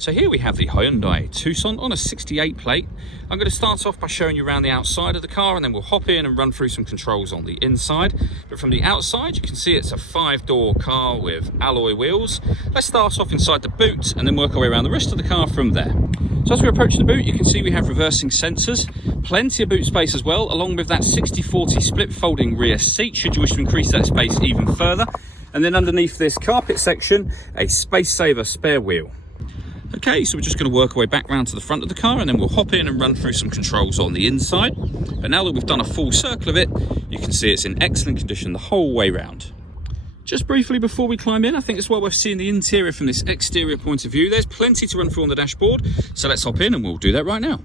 So here we have the Hyundai Tucson on a 68 plate. I'm going to start off by showing you around the outside of the car, and then we'll hop in and run through some controls on the inside. But from the outside, you can see it's a 5-door car with alloy wheels. Let's start off inside the boot and then work our way around the rest of the car from there. So as we approach the boot, you can see we have reversing sensors, plenty of boot space as well, along with that 60/40 split folding rear seat, should you wish to increase that space even further. And then underneath this carpet section, a space saver spare wheel. Okay, so we're just going to work our way back round to the front of the car, and then we'll hop in and run through some controls on the inside. But now that we've done a full circle of it, you can see it's in excellent condition the whole way round. Just briefly before we climb in, I think it's well worth seeing the interior from this exterior point of view. There's plenty to run through on the dashboard, so let's hop in and we'll do that right now.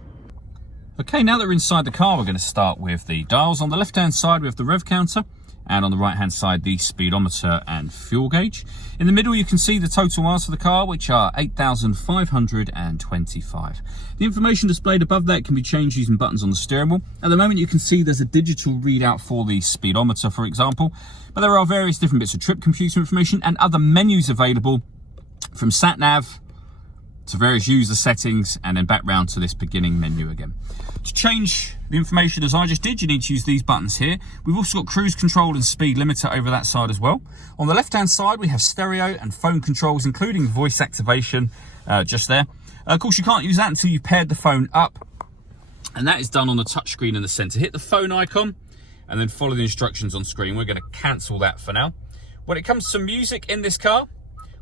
Okay, now that we're inside the car, we're going to start with the dials. On the left-hand side, we have the rev counter, and on the right-hand side, the speedometer and fuel gauge. In the middle, you can see the total miles for the car, which are 8,525. The information displayed above that can be changed using buttons on the steering wheel. At the moment, you can see there's a digital readout for the speedometer, for example, but there are various different bits of trip computer information and other menus available, from sat-nav to various user settings, and then back round to this beginning menu again. To change the information as I just did, you need to use these buttons here. We've also got cruise control and speed limiter over that side as well. On the left-hand side, we have stereo and phone controls, including voice activation just there. Of course, you can't use that until you've paired the phone up, and that is done on the touchscreen in the center. Hit the phone icon and then follow the instructions on screen. We're going to cancel that for now. When it comes to music in this car,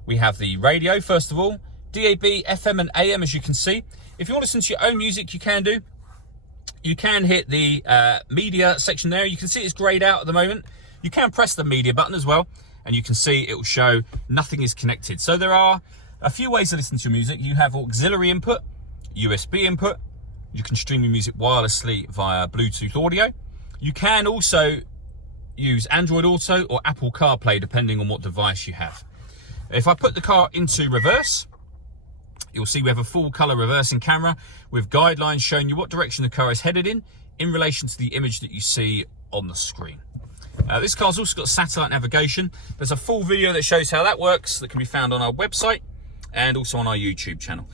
we have the radio, first of all, DAB, FM and AM, as you can see. If you want to listen to your own music, you can do. You can hit the media section there. You can see it's grayed out at the moment. You can press the media button as well, and you can see it will show nothing is connected. So there are a few ways to listen to music. You have auxiliary input, USB input. You can stream your music wirelessly via Bluetooth audio. You can also use Android Auto or Apple CarPlay, depending on what device you have. If I put the car into reverse, you'll see we have a full color reversing camera with guidelines showing you what direction the car is headed in relation to the image that you see on the screen. This car's also got satellite navigation. There's a full video that shows how that works that can be found on our website and also on our YouTube channel.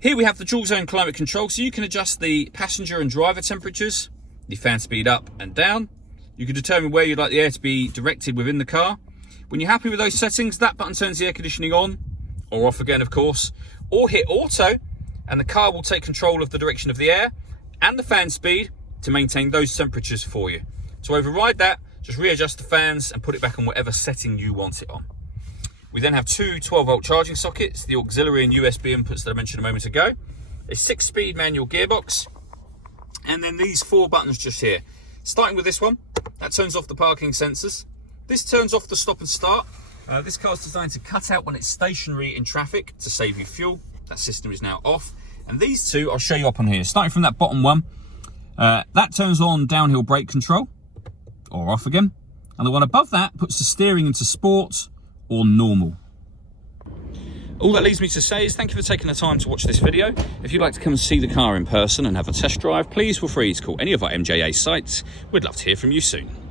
Here we have the dual zone climate control, so you can adjust the passenger and driver temperatures, the fan speed up and down. You can determine where you'd like the air to be directed within the car. When you're happy with those settings, that button turns the air conditioning on or off again, of course, or hit auto and the car will take control of the direction of the air and the fan speed to maintain those temperatures for you. To override that, just readjust the fans and put it back on whatever setting you want it on. We then have two 12-volt charging sockets, the auxiliary and USB inputs that I mentioned a moment ago, a 6-speed manual gearbox, and then these 4 buttons just here. Starting with this one, that turns off the parking sensors. This turns off the stop and start. This car is designed to cut out when it's stationary in traffic to save you fuel. That system is now off. And these two, I'll show you up on here. Starting from that bottom one, that turns on downhill brake control, or off again. And the one above that puts the steering into sport or normal. All that leaves me to say is thank you for taking the time to watch this video. If you'd like to come and see the car in person and have a test drive, please feel free to call any of our MJA sites. We'd love to hear from you soon.